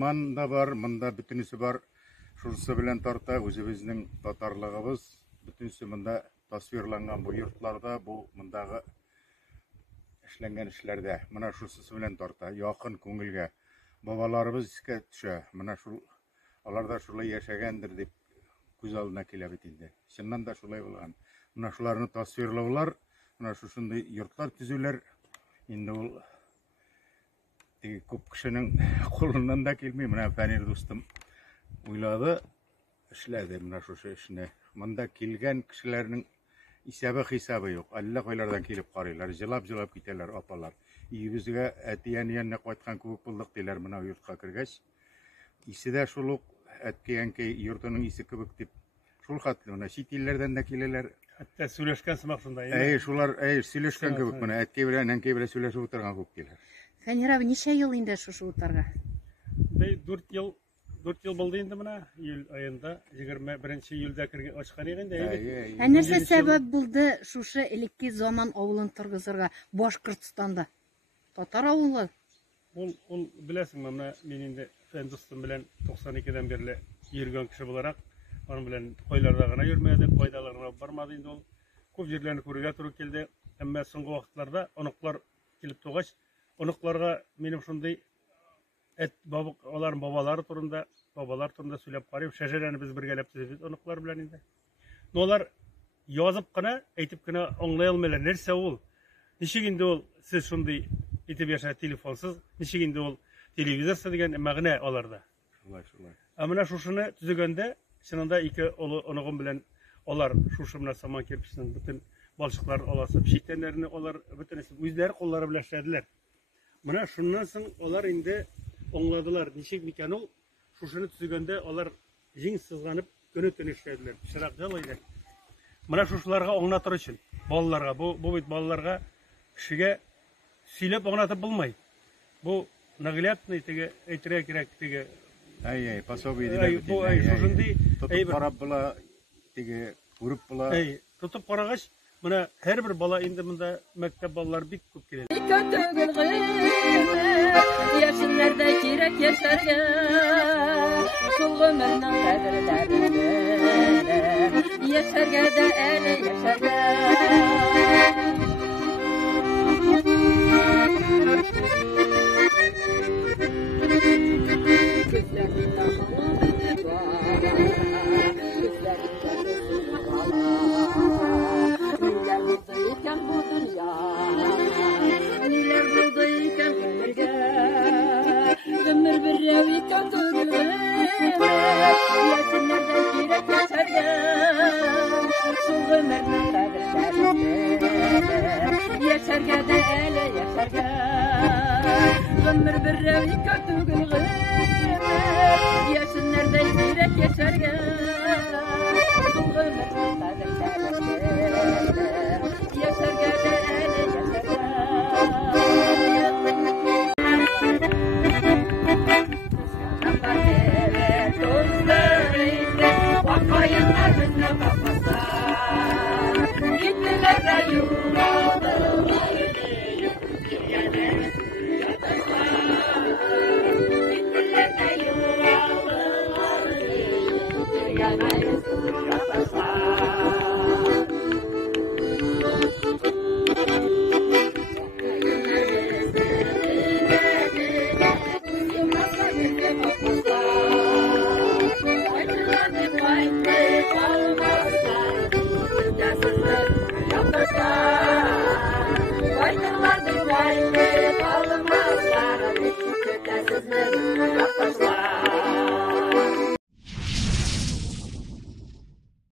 иман да бар, мында бүтүнүсү бар. Шурсы белән тарта өзебезнең татарлыгыбыз бүтүнүсү мында тасвирланган бу йортларда, бу мындагы эшләнгән эшләрдә. Менә шурсы белән тарта, якын күңелгә. Бабаларыбыз искә төшә. Менә шул алар да шулай яшәгәндер дип күз алдына килә бит инде. Чыннан да шулай булган. Менә шуларны тасвирлаулар, менә шушындай йортлар төзүләр инде ул күп кешенең кулыннан да килми. Менә Фәнир дустым уйлады, эшләде менә шушы эшне. Монда килгән кешеләрнең исәбе хисабы юк. Әллә кайлардан килеп карыйлар, җылап китәләр апалар. Өебезгә әти-әниянне кайткан күп булдык диләр менә йортка кергәч. Исе дә шул ук әткәй йортының исе кебек дип. Шул хәтле менә чит илләрдән дә киләләр. Хәтта сөйләшкән сымак шунда. Шулар сөйләшкән кебек менә әткәй белән әнкәй белән сөйләшеп утырган күп диләр. Фәнир абый, ничә ел инде шушы утарга? 4 ел булды инде менә, июль аенда 21 июльдә кергән ачкан инде. Нәрсә сәбәп булды шушы элекке заман авылын торгызырга Башкортстанда? Татар авылы. Ул беләсеңме, менә мин инде Фән дустым белән 92дән бирле йөргән кеше буларак, аның белән кайларда гына йөрмәде, кайдаларына бармады инде ул. Күп җирләрне күрергә туры килде. Әмма соңгы вакытларда оныклар килеп тугач, оныкларга минем шундый бабалар турында сөйләп карыйм. Шәҗәрәне без бергәләп төзебез оныклар белән инде. Олар язып кына, әйтеп кына аңлай алмыйлар. Нәрсә ул? Ничек инде ул сез шундый итеп яшә телефонсыз, ничек инде ул телевизорсыз дигән мәгънә аларда. Шулай. Ә менә шушыны төзегәндә, чынында ике олы оныгым белән алар шушы менә Саман кирпичнең бөтен балчыкларын аласып, шитәннәрне алар бөтенесе үзләре куллары белән эшләделәр. Менә шуннан соң алар инде аңладылар, ничек микән ул шушыны төзегәндә алар җиң сызганып көне-төн эшләделәр. Чырак җылайды. Менә шушыларга аңлатыр өчен, балаларга, бу бит балаларга кешегә сөйләп аңлатып булмай. Бу наглядный теге әйтергә кирәк теге. Пособие диләр бит. Шушындый тотып карап була, теге күреп була. Тотып карагач, менә һәрбер бала инде монда мәктәп балалар бик күп килә. Яшеннәрдә кирәк яшәргә, шул гомернең кадерләрендә, яшәргә дә әле яшәргә. Яшәргә дә әле яшәргә, гомер берәү икән түгел гомер, яшеннәрдә кирәк яшәргә, шул гомернең кадерләрендә, яшәргә дә әле яшәргә. Yapmışlar.